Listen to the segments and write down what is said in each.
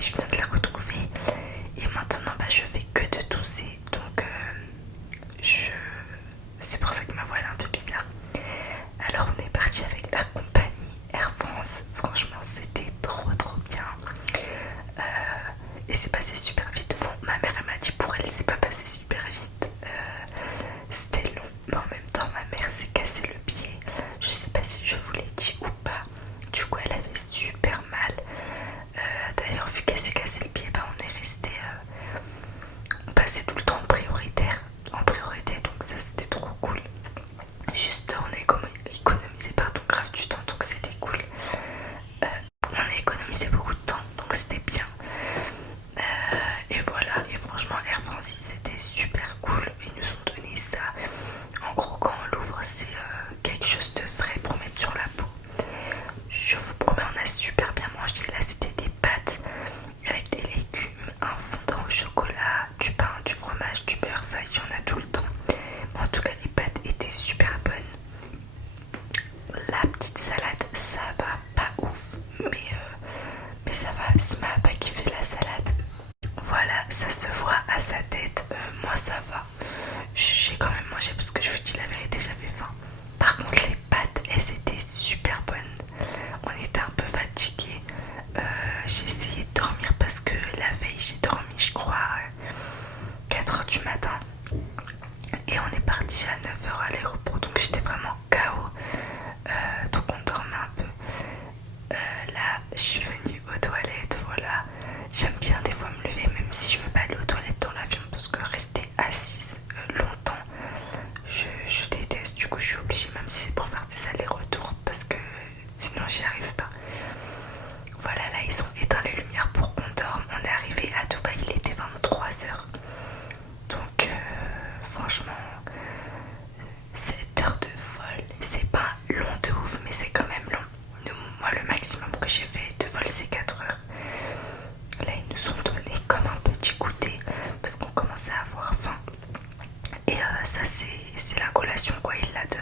et je viens de la retrouver. Et maintenant, je fais que de tousser. Donc, c'est pour ça que ma voix est un peu bizarre. Alors, on est parti avec la compagnie Air France. Franchement, c'était trop bien. Et c'est passé super vite. Bon, ma mère elle m'a dit pour elle, c'est pas passé super vite. C'était long, mais en même temps, ma mère s'est cassé le pied. Je sais pas si je vous l'ai dit ou pas. Du coup, elle avait super mal. D'ailleurs, vu qu'elle s'est cassé le pied, on est resté. On passait tout le temps en priorité, donc ça c'était trop cool. Juste, on a économisé pardon, grave du temps, donc c'était cool. On a économisé beaucoup de temps, donc c'était bien. Et voilà, et franchement, Air France, c'était super cool. Ils nous ont donné ça. En gros, quand on l'ouvre, c'est quelque chose de frais pour mettre sur la peau. Je vous promets, on a super bien mangé. Là, c'était des pâtes avec des légumes, un fondant au chocolat, du pain, du fromage, du beurre. Ça, il y en a tout le temps. Mais en tout cas, les pâtes étaient super bonnes. La petite salade, ça va pas ouf, mais ça va. Si m'a pas kiffé la salade. Voilà, ça se voit à sa tête. Moi, ça va. J'ai quand même mangé parce que je vous dis la vérité, j'avais faim. Par contre, les pâtes, elles étaient super bonnes. On était un peu fatigués. J'ai essayé de dormir parce que la veille, j'ai dormi, je crois, 4 h du matin. Et on est parti à 9 h à l'aéroport, donc j'étais vraiment KO. Donc on dormait un peu. Là, je suis venue aux toilettes, voilà. J'aime bien des fois me lever, même si je veux pas aller aux toilettes dans l'avion, parce que rester assise longtemps, je déteste. Du coup, je suis obligée, même si c'est pour faire des allers-retours, parce que sinon j'y arrive pas. Voilà, là ils ont éteint les lumières pour qu'on dorme. On est arrivé à Dubaï, il était 23 h. Donc, franchement, 7 heures de vol, c'est pas long de ouf, mais c'est quand même long. Moi, le maximum que j'ai fait de vol, c'est 4 heures. Là, ils nous ont donné comme un petit goûter parce qu'on commençait à avoir faim. Et ça, c'est la collation, quoi. Ils la donnent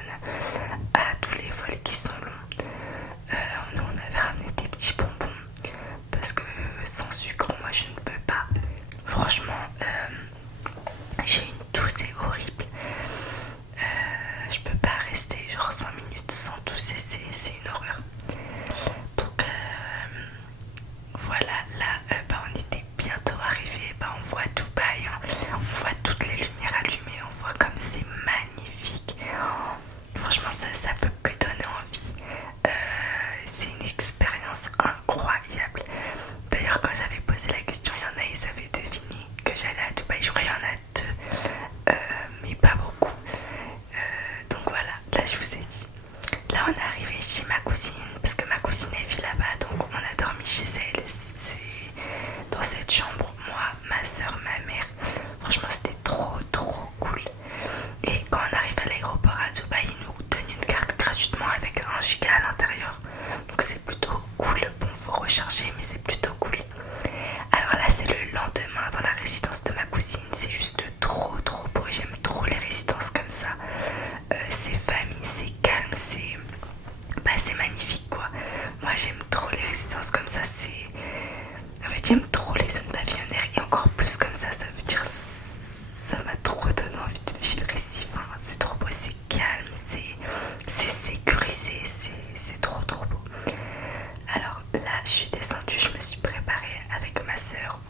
à tous les vols qui sont longs. Nous, on avait ramené des petits bonbons parce que sans sucre, moi, je ne peux pas. Franchement, j'ai une toussée horrible. Je peux pas rester genre 5 minutes sans tousser, c'est une horreur. Donc voilà, là on était bientôt arrivé. On voit Dubaï, hein. On voit toutes les lumières allumées, on voit comme c'est magnifique. Franchement, ça peut que donner envie. C'est une expérience incroyable. D'ailleurs, quand j'avais posé la question, il y en a, ils avaient deviné que j'allais à Dubaï. Je crois qu'il y en a deux, mais pas beaucoup. Donc voilà, là je vous ai dit. Là on est arrivé chez ma cousine, parce que ma cousine elle vit là-bas, donc on a dormi chez elle. C'est dans cette chambre, moi, ma soeur, ma mère. Franchement c'était trop cool. Et quand on arrive à l'aéroport à Dubaï, ils nous donnent une carte gratuitement avec 1 giga à l'intérieur. Donc c'est plutôt cool. Bon, faut recharger, mais c'est plutôt cool. Alors là c'est le lendemain dans la résidence de ma cousine. C'est juste trop beau. J'aime trop les résidences comme ça. C'est famille, c'est calme, c'est magnifique quoi. Moi j'aime trop les résidences comme ça. En fait, j'aime trop les zones pavillonnaires et encore plus comme ça veut dire ça m'a trop donné envie de vivre ici. Enfin, c'est trop beau, c'est calme, c'est sécurisé, c'est trop beau. Alors là, je suis descendue, je me suis préparée avec ma soeur.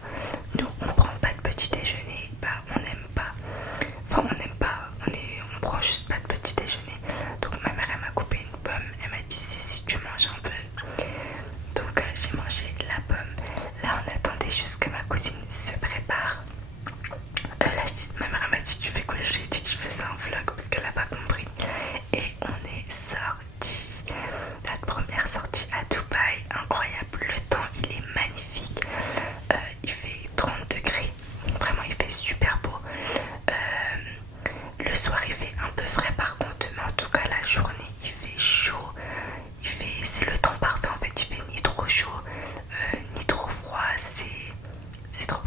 Nous, on prend pas de petit déjeuner, on n'aime pas. Enfin, on n'aime pas, on prend juste pas de petit déjeuner. Donc ma mère, elle m'a coupé une pomme, elle m'a dit si tu manges un peu. Donc j'ai mangé la pomme. Là, on attendait juste que ma cousine se prépare. Là, ma mère, elle m'a dit tu fais quoi? Je lui ai dit que je faisais un vlog parce qu'elle a pas compris. Et on est sorti. Notre première sortie à Dubaï, incroyable. Le temps, il est magnifique. Il fait 30 degrés. Vraiment, il fait super beau. Le soir, il fait un peu frais par contre, mais en tout cas, la journée, il fait chaud. C'est le temps parfait en fait. Il fait ni trop chaud, ni trop froid. C'est trop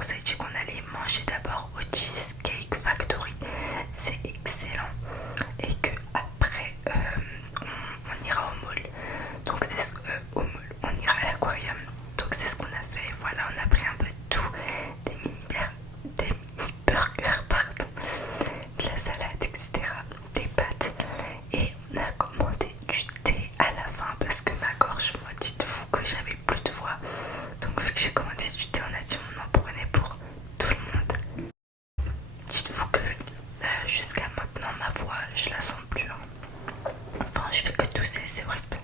on s'est dit qu'on allait manger d'abord au Cheesecake Factory, c'est excellent, et que après on ira au mall, donc c'est au mall, on ira à l'aquarium, donc c'est ce qu'on a fait. Voilà, on a pris un peu de tout, des mini burgers, pardon, de la salade, etc., des pâtes, et on a commandé du thé à la fin parce que ma gorge, moi dites-vous que j'avais plus de voix, donc vu que j'ai commandé du thé, on a dit on en prenait pour tout le monde. Dites-vous que jusqu'à maintenant ma voix je la sens plus, hein. Enfin je fais que tousser, c'est horrible.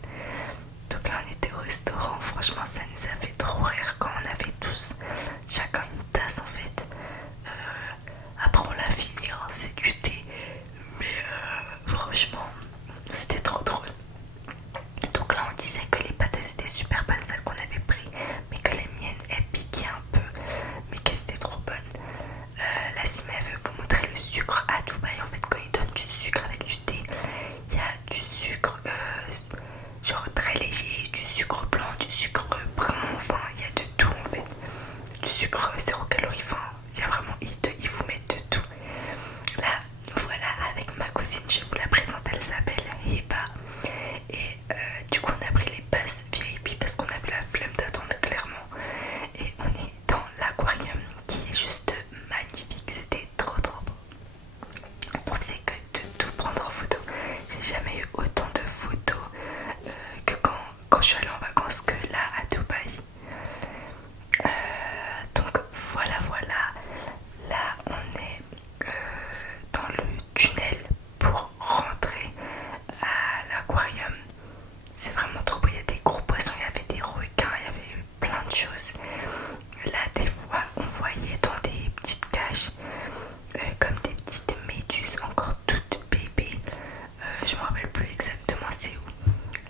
Donc là on était au restaurant, franchement ça nous a fait trop rire quand on avait tous chacun une tasse en fait. Après on l'a fini, hein, c'est du thé, mais franchement c'était trop drôle. Donc là on disait que les pâtes étaient super bonnes, celles qu'on avait pris, mais que les miennes elles piquaient un peu, mais qu'elles étaient trop bonnes. Là Sima veut vous montrer le sucre à Dubaï. En fait quand ils donnent du sucre avec du thé, il y a du sucre genre très léger, du sucre blanc, du sucre brun, enfin il y a de tout en fait, du sucre 0 calorie, enfin il y a vraiment, ils vous mettent de tout. Là voilà, avec ma cousine, je vais vous la présenter, elle s'appelle Heba, et du coup on a pris les passes VIP parce qu'on avait la flemme d'attendre clairement, et on est dans l'aquarium qui est juste magnifique, c'était trop beau. On faisait que de tout prendre en photo, j'ai jamais eu autant de photos que quand je suis allée en vacances que là à Dubaï. Donc voilà, là on est dans le tunnel pour rentrer à l'aquarium. C'est vraiment trop beau, il y a des gros poissons, il y avait des requins, il y avait plein de choses. Là des fois on voyait dans des petites cages comme des petites méduses encore toutes bébés. Je me rappelle plus exactement c'est où.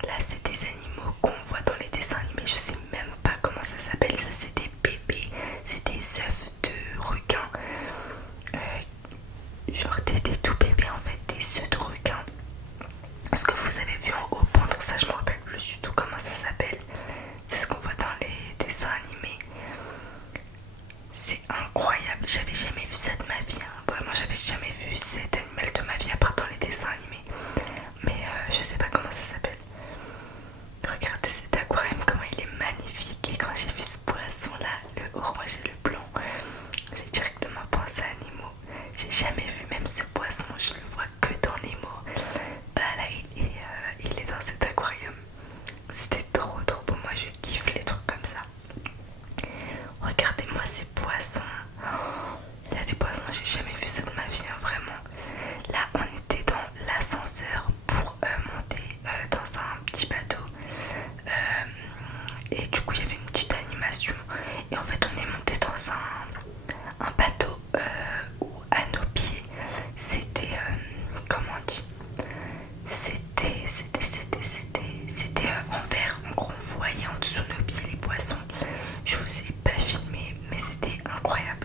Là c'est des animaux qu'on voit dans les dessins animés, je sais même pas comment ça s'appelle. Ça c'est des bébés, c'est des œufs de requins, genre des tout bébés en fait, des œufs de requins. Ce que vous avez vu en haut pendre, ça je me rappelle plus du tout comment ça s'appelle. C'est ce qu'on voit dans les dessins animés. C'est incroyable, j'avais jamais vu ça de ma vie, hein. Vraiment j'avais jamais vu cet animal de ma vie à part dans les dessins animés. Mais je sais pas comment ça s'appelle. Regardez cet aquarium, comment il est magnifique. Et quand j'ai vu ce poisson là, le orange et le blanc, j'ai directement pensé à Nemo. J'ai jamais vu même ce poisson, je le vois que dans Nemo. Bah là il est dans cet aquarium. C'était trop beau, moi je kiffe les trucs comme ça. Regardez-moi ces poissons. Il y a des poissons, j'ai jamais vu ça de ma vie, hein, vraiment. Là on était dans l'ascenseur pour monter dans un petit bateau, et du coup il y avait une petite animation, et en fait on est monté dans un bateau où à nos pieds c'était comment on dit, c'était en verre. En gros on voyait en dessous de nos pieds les poissons. Je vous ai pas filmé mais c'était incroyable.